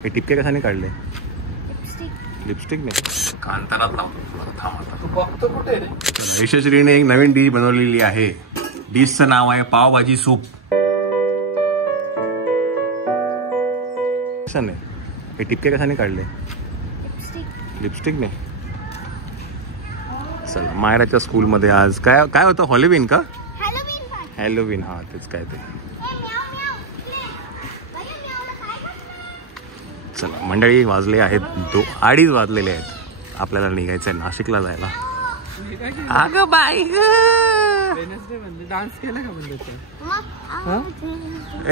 हे टिपके कशाने काढले? लिपस्टिक ने कांतारात लावतो. तू बघतो कुठे रे? यशश्रीने एक नवीन डिश बनवलेली आहे. डिशचं नाव आहे पावभाजी सूप. कशाने हे टिपके कशाने काढले? लिपस्टिक ने. चला मायराच्या स्कूलमध्ये आज काय काय होतं? हॉलोवीन का? हॅलोवीन. हा तेच काय ते. चला मंडळी वाजले आहेत 2:30 वाजलेले आहेत. आपल्याला निघायचंय नाशिकला जायला. अगं बाई डान्स केला का म्हणजे?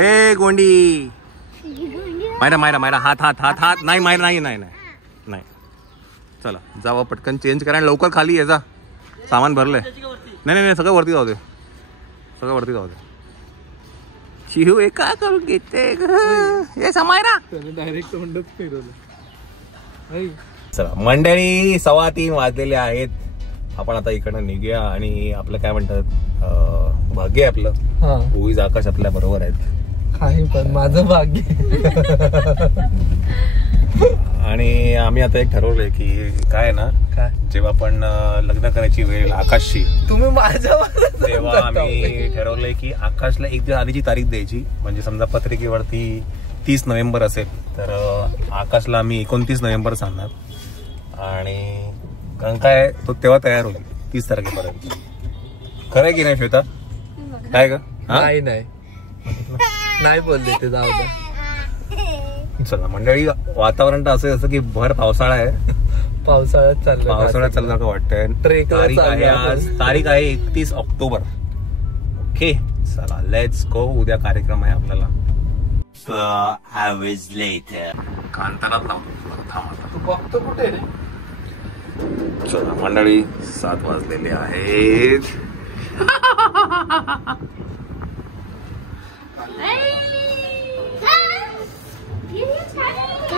ए गोंडी मायरा मायरा मायरा हात हात हात हात. नाही मायरा नाही नाही नाही. चला जावा पटकन चेंज करा आणि लवकर खाली ये जा. सामान भरलंय. नाही नाही सगळं वरती जाऊ दे. सगळं वरती जाऊ दे. चिहू एका करून घेते हे समायरा डायरेक्ट तोंडच फिरवलं. चला मंडळी 2:15 वाजलेले आहेत. आपण आता इकडनं निघूया आणि आपलं काय म्हणतात भाग्य आहे आपलं. उईज आकाश आपल्या बरोबर आहेत. काही पण माझं भाग्य. आणि आम्ही आता एक ठरवलंय की काय ना जेव्हा आपण लग्न करायची वेळ आकाशची तुम्ही माझ्यावर तेव्हा आम्ही ठरवलंय की आकाशला एक दिवस आधीची तारीख द्यायची. म्हणजे समजा पत्रिकेवरती 30 नोव्हेंबर असेल तर आकाशला आम्ही 29 नोव्हेंबर सांगणार. आणि कारण काय तो तेव्हा तयार होईल 30 तारखेपर्यंत. खरंय की नाही श्वेता? काय का? नाही नाही नाही बोलले ते. जाऊ द्या. चला मंडळी वातावरण तर असं असं की भर पावसाळा आहे. पावसाळ्यात चालणार का वाटतंय. तारीख आहे आज. तारीख आहे 31 ऑक्टोबर. ओके चला लेट्स गो. उद्या कार्यक्रम आहे आपल्याला. कांतारात लावतो. तू बघतो कुठे रे? चला मंडळी 7 वाजलेले आहेत.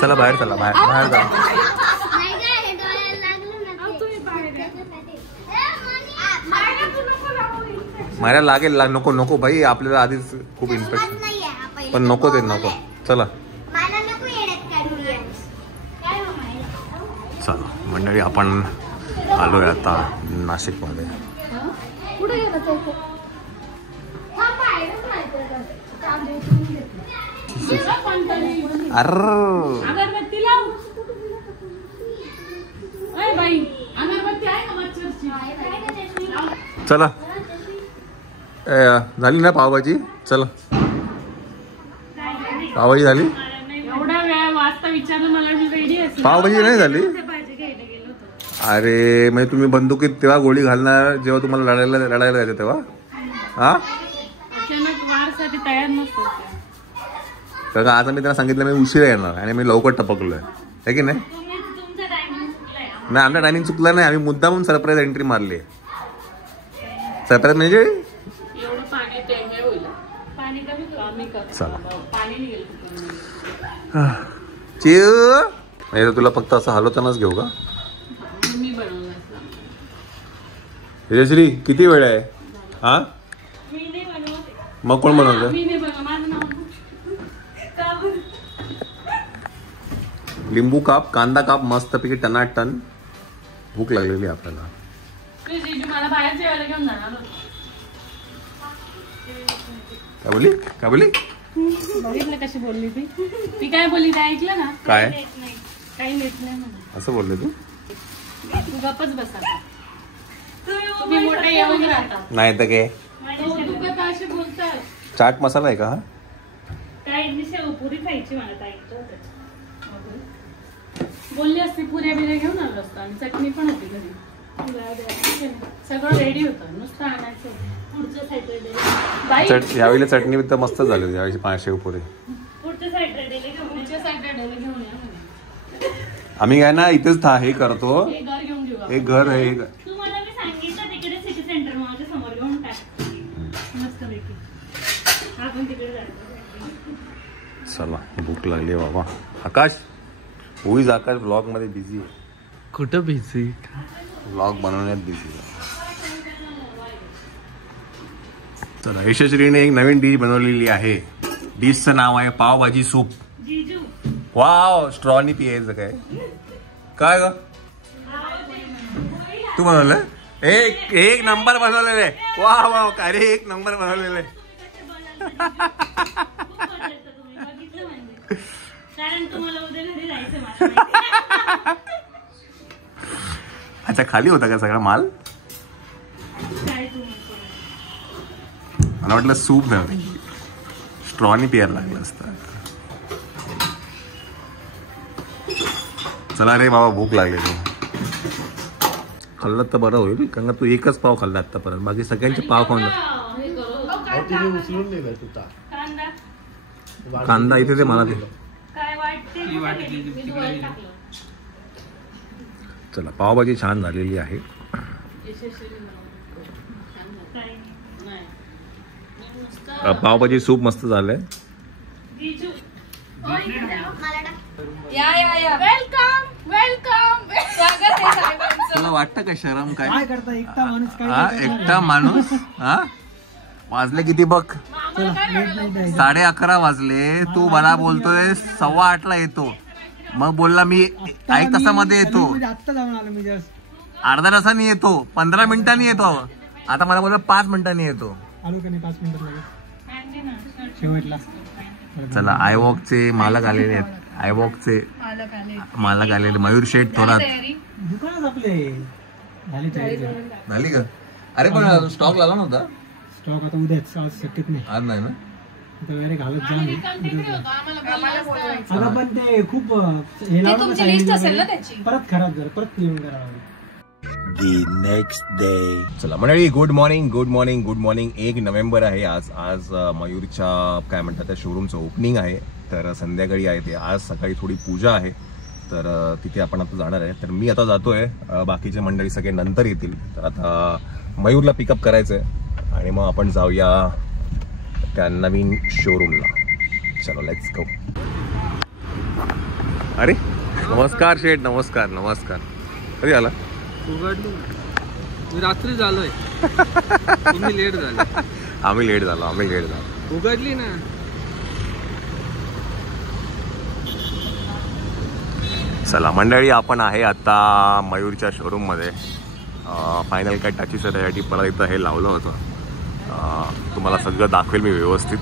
चला बाहेर चला बाहेर बाहेर जा. मारा लागेल नको नको भाई आपल्याला आधीच खूप इन्फेक्शन. पण नको ते नको. चला चला मंडळी आपण आलोय आता नाशिक मध्ये. चला झाली ना पावभाजी? चला पावभाजी झाली. पावभाजी नाही झाली. अरे म्हणजे तुम्ही बंदुकीत तेव्हा गोळी घालणार जेव्हा तुम्हाला लढायला जायचं तेव्हा. हा कारण आता मी त्यांना सांगितलं मी उशिरा येणार आणि मी लवकर टपकलोय आहे की नाही. नाही आमचा टायमिंग चुकला नाही. आम्ही मुद्दा म्हणून सरप्राईज एंट्री मारली आहे. सरप्राईज म्हणजे चला चिव नाही तुला फक्त असं हलवतानाच घेऊ का? यशश्री किती वेळ आहे? हा मग कोण बनवलं? लिंबू काप कांदा काप मस्तपैकी टनाटन. भूक लागलेली आपल्याला. काय बोलली काय बोलली? बघितलं कशी बोलली ती काय बोलली ते ऐकलं ना? काय काही नेत नाही असं बोलले तू? तू गप्पच बसा. तुम्ही मोठे येऊन राहता. नाही तर काय असे बोलतात. चाट मसाला आहे का? पुरी खायची मला ताई बोलली असती. पुऱ्या बिऱ्या घेऊन आलो असतो आणि चटणी पण होती घरी. सगळं रेडी होतं नुसतं आणायचं. पुढचं सॅटरडे यावेळी चटणी तर मस्त झाली. यावेळी 500 पुरे. पुढच्या सॅटरडेला घेऊन या. आम्ही काय ना इथेच हे करतो. हे घर घेऊन घेऊ. एक घर आहे. तुम्हाला मी सांगितलं तिकडे सिटी सेंटर माझ्या समोर घेऊन टाक मस्त पैकी. आपण तिकडे जायचं. चला भूक लागली बाबा. आकाश उईज आकाश ब्लॉग मध्ये बिझी आहे. कुठं बिझी? ब्लॉग बनवण्यात बिझी आहे. चला यशश्रीने एक नवीन डिश बनवलेली आहे. डिशचं नाव आहे पावभाजी सूप. वाव स्ट्रॉनी पियायचं काय काय ग तू बनवलं एक नंबर बनवलेले वा वा काय रे एक नंबर बनवलेले अच्छा खाली होता का सगळा माल मला वाटलं सूप नाही स्ट्रॉनी पियायला लागलं असतं चला रे बाबा भूक लागली तू खाल्लं तर बरं होईल कारण तू एकच पाव खाल्ला आतापर्यंत बाकी सगळ्यांचे पाव खाऊन कांदा इथे ते मला दे चला पावभाजी छान झालेली आहे पावभाजी सूप मस्त झालंय तुला वाटतं का शरम काय करता एकटा माणूस हा वाजले किती बघ 11:30 वाजले तू मला बोलतोय 7:15 येतो मग बोलला मी 1 तासामध्ये येतो अर्धा तासाने येतो 15 मिनिटांनी येतो आता मला बोलला 5 मिनिटांनी येतो चला आयवॉकचे मालक आलेले आहेत आयवॉकचे मालक आलेले मयूर शेठ थोरात झाली का अरे पण स्टॉक लागला नव्हता स्टॉक आता उद्याच आज शक्यत नाही आज नाही ना डायरेक्ट घालत जा आता पण ते खूप हे लावून परत खराब झालं परत येऊन करावं नेक्स्ट डे चला मंडळी गुड मॉर्निंग 1 नोव्हेंबर आहे आज मयूरच्या काय म्हणतात त्या शोरूमचं ओपनिंग आहे तर संध्याकाळी आहे ते आज सकाळी थोडी पूजा आहे तर तिथे आपण आता जाणार आहे तर मी आता जातोय बाकीचे मंडळी सगळे नंतर येतील तर आता मयूरला पिकअप करायचंय आणि मग आपण जाऊया त्या नवीन शोरूमला चलो लेट्स गो अरे नमस्कार शेठ नमस्कार कधी आला उघडलो मी रात्री झालोय तुम्ही लेट झाले आम्ही लेट झालो उघडली ना चला मंडळी आपण आहे आता मयूरच्या शोरूम मध्ये फायनल काय टचेस आहे त्यासाठी परत इथं हे लावलं होतं तुम्हाला सगळं दाखवेल मी व्यवस्थित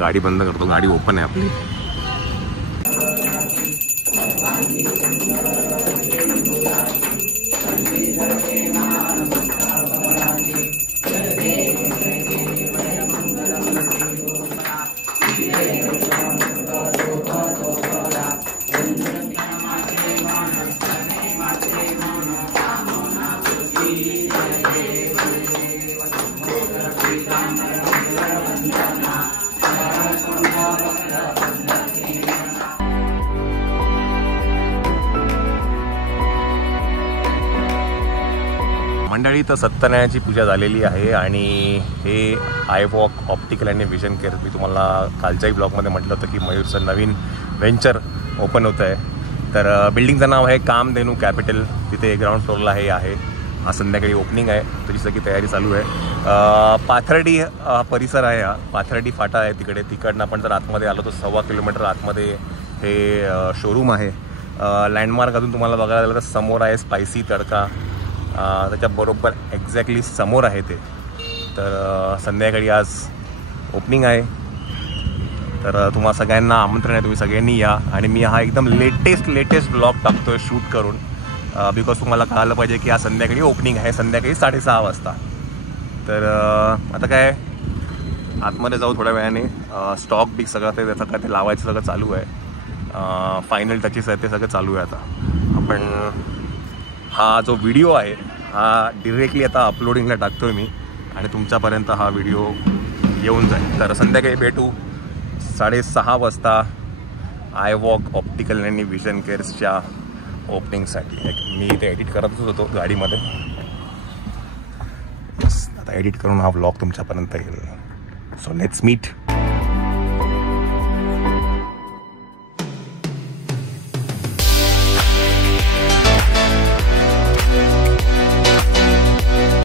गाडी बंद करतो गाडी ओपन आहे आपली मंडळी तर सत्यनारायणाची पूजा झालेली आहे आणि हे आयवॉक ऑप्टिकल आणि विजन केअर मी तुम्हाला कालच्याही ब्लॉगमध्ये म्हटलं होतं की मयूरचं नवीन व्हेंचर ओपन होतं आहे तर बिल्डिंगचं नाव आहे कामधेनू कॅपिटल तिथे ग्राउंड फ्लोअरला हे आहे हा संध्याकाळी ओपनिंग आहे त्याची सगळी तयारी चालू आहे पाथर्डी परिसर आहे हा पाथर्डी फाटा आहे तिकडनं आपण जर आतमध्ये आलो तर 1.25 किलोमीटर आतमध्ये हे शोरूम आहे लँडमार्क अजून तुम्हाला बघायला झालं तर समोर आहे स्पायसी तडका त्याच्याबरोबर एक्झॅक्टली समोर आहे ते तर संध्याकाळी आज ओपनिंग आहे तर तुम्हाला सगळ्यांना आमंत्रण आहे तुम्ही सगळ्यांनी या आणि मी हा एकदम लेटेस्ट ब्लॉग टाकतोय शूट करून बिकॉज तुम्हाला कळालं पाहिजे की आज संध्याकाळी ओपनिंग आहे संध्याकाळी 6:30 वाजता तर आता काय आतमध्ये जाऊ थोड्या वेळाने स्टॉक बिक सगळं ते त्याचं काय ते लावायचं सगळं चालू आहे फायनल टचेस आहे ते सगळं चालू आहे आता आपण हा जो व्हिडिओ आहे हा डिरेक्टली आता अपलोडिंगला टाकतोय मी आणि तुमच्यापर्यंत हा व्हिडिओ येऊन जाईल तर संध्याकाळी भेटू 6:30 वाजता आयवॉक ऑप्टिकल आणि विजन केअर्सच्या ओपनिंगसाठी मी इथे एडिट करतच होतो गाडीमध्ये आता एडिट करून हा व्लॉग तुमच्यापर्यंत येईल सो लेट्स मीट